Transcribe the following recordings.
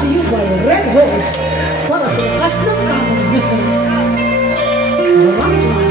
to you by Red Rose para sa lakas ng kamay. Maraming salamat.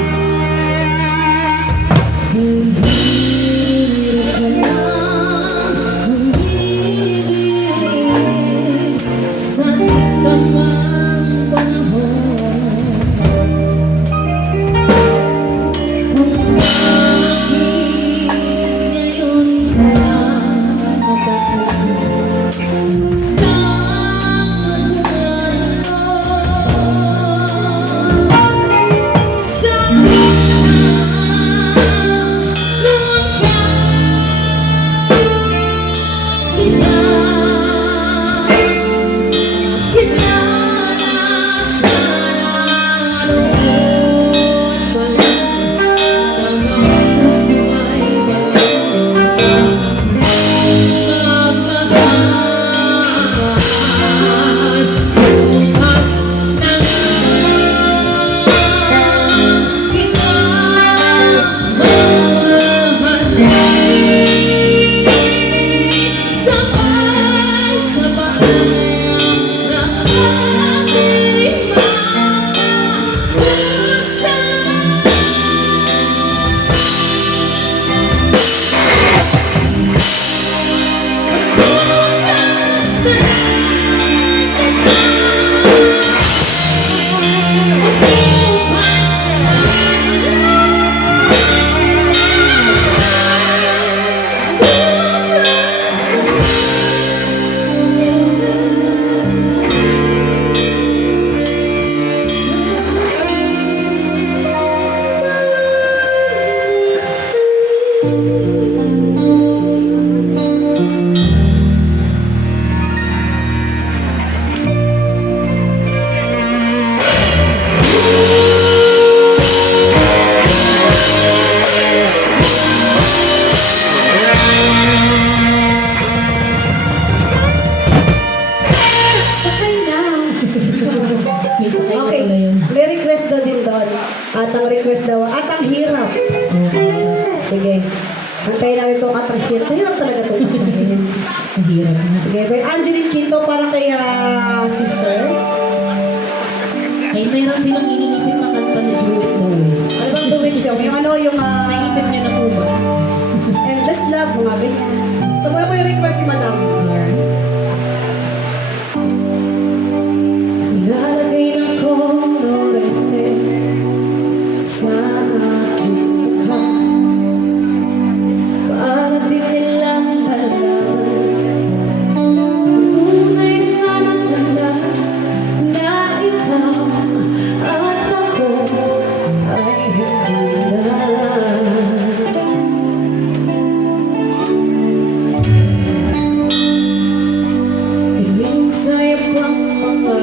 Okay, may request daw din doon. At ang request daw, at ang hirap. Sige. Antayin namin ito at ang hirap. Mahirap talaga ito. Ang hirap na. Sige, by Angeline Quinto para kay sister. Ay, mayroon silang iniisip na kanta na duet daw. Ano bang duwin siya? Yung ano, yung... Naisip niyo na po ba? Endless love, mga ganyan. Ito mo na po yung request si Madam. Lalagay ng kolorete sa aking mukha para di nilang malaman ang tunay na nagdala na ikaw at ako ay hindi na. Iling sa'yo pang mga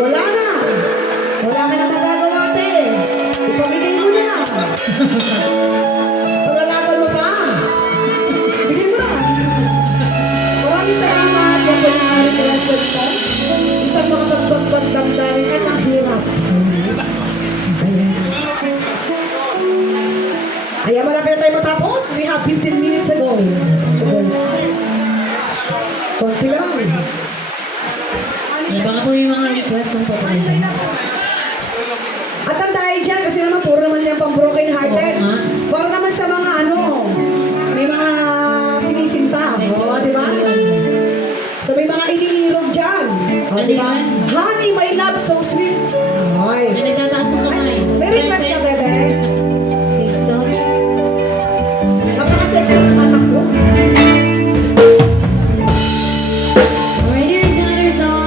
Wala na. Wala ka na magagawa, te. Ipamigay mo na. Pagkalaban mo pa. Bigay mo na. Maraming salamat. Yan po yung aking requested song. Isang mga pagpagpagdamdamin at ang hirap. Ayan. Ayan, malapit na tayo matapos. We have 15 minutes ago. Konti na lang. Yan, baka po yung mga request ng paborito. At ang dahil dyan, kasi naman puro naman yung pang broken hearted. Oo nga. Para naman sa mga ano, may mga sinisinta. Oo, di ba? So may mga iniirog dyan. O, Ano di ba? yan? Honey, my love, so sweet. Ay. May nagtataas ng kamay. May request ka, bebe? So, Napaka-sexy ng anak ko. alright, here's another song.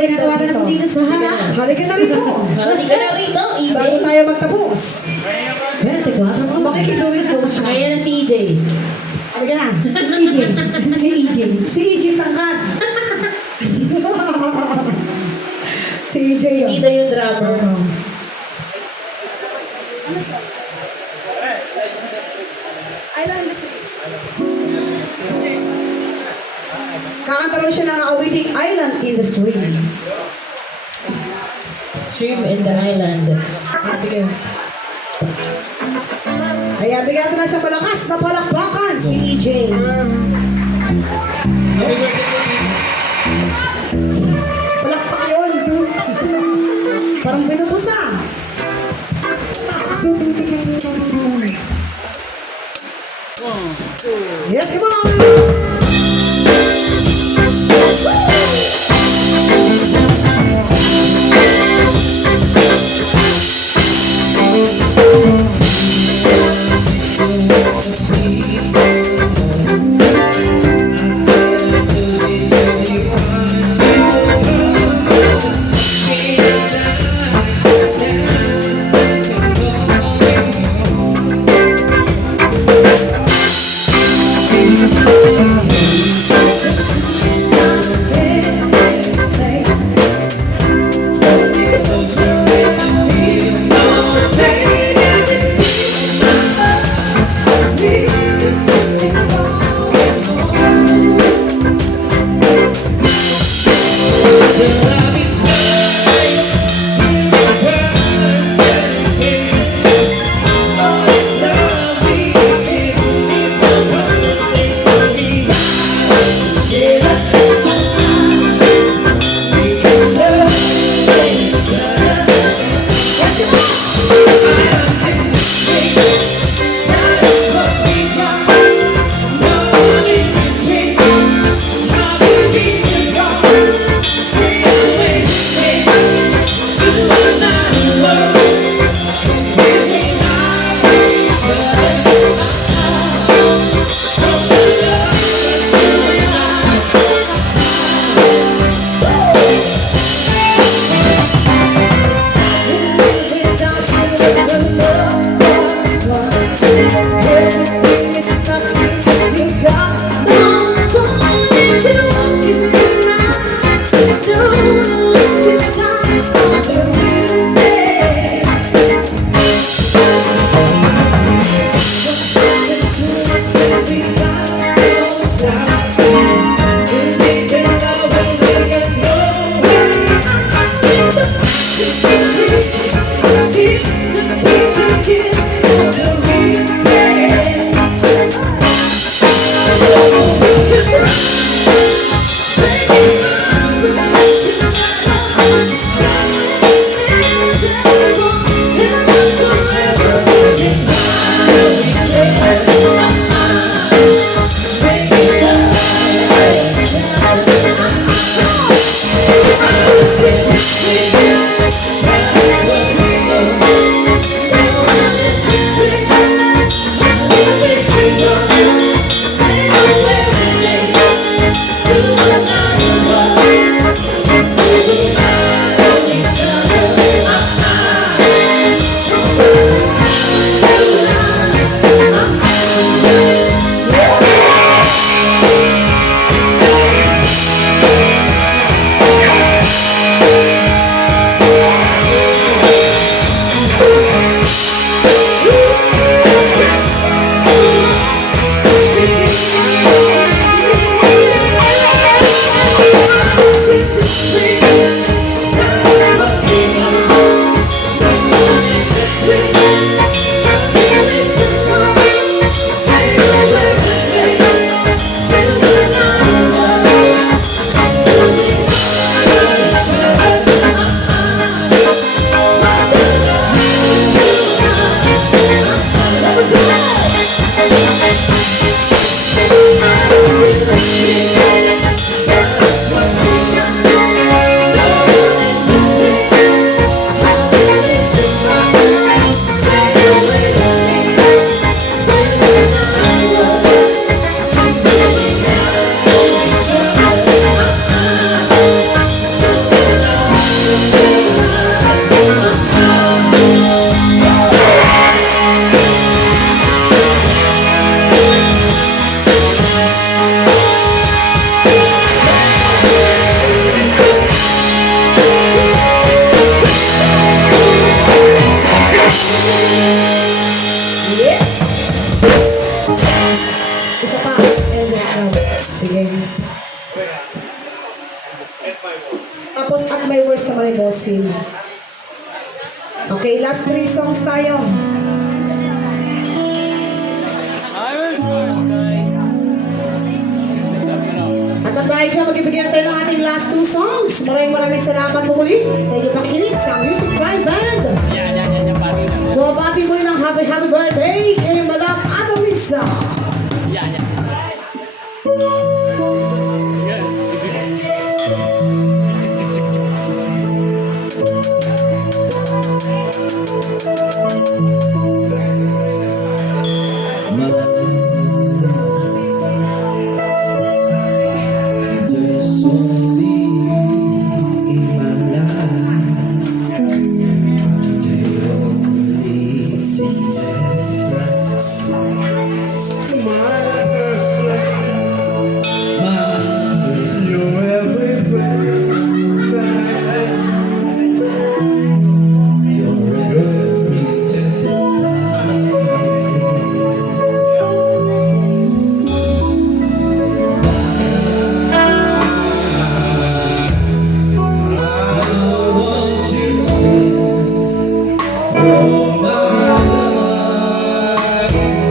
Halika tinatawagan dito. ako dito sa harap. Halika na rito. Halika na rito, EJ. Bago tayo magtapos. 24 mo. Makikiduwin ko siya. Kaya na si EJ. Halika na. EJ. Si EJ. Si EJ tangkad. Si EJ yun. Dito yung drummer. Kakanta raw siya ng awiting Island in the Stream. Stream in the island. Sige. Kaya bigyan na sa malakas na palakpakan si EJ. Palakpak yun. Parang binubusa. Yes, come on! may words naman ay bossing. Okay, last 3 songs tayo. At ang dahil dyan, magbibigyan na tayo ng ating last 2 songs. Maraming salamat po muli sa inyong pakikinig sa Music by Band. Bumabati mo ng happy birthday kay Madam Annalisa. There's only you in my life. The only thing that's right. My first love, my first you're everything that I you're I want to say, oh my life with you.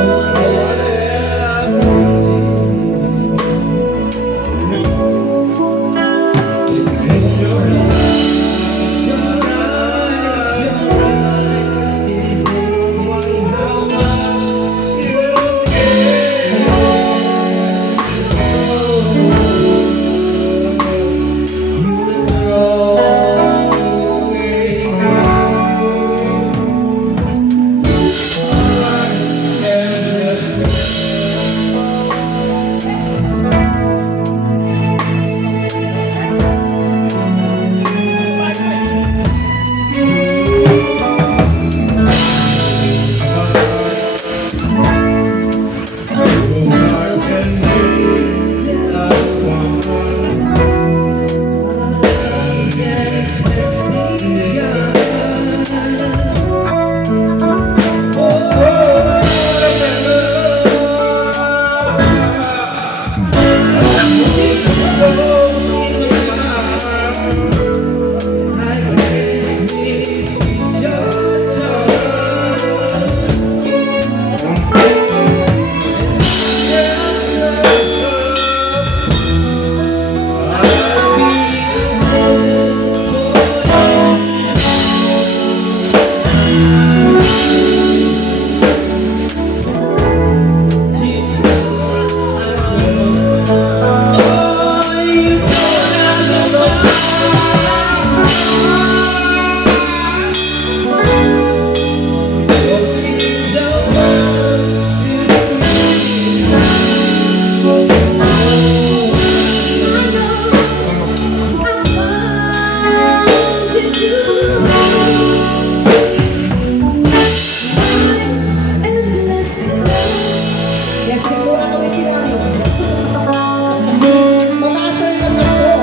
No one else will do. In your eyes, your eyes, it means how much you care. Yes, tingura kami sila. Mataas na yung kanta ko.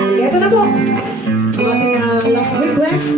Sige, ito na po. Ang ating last request.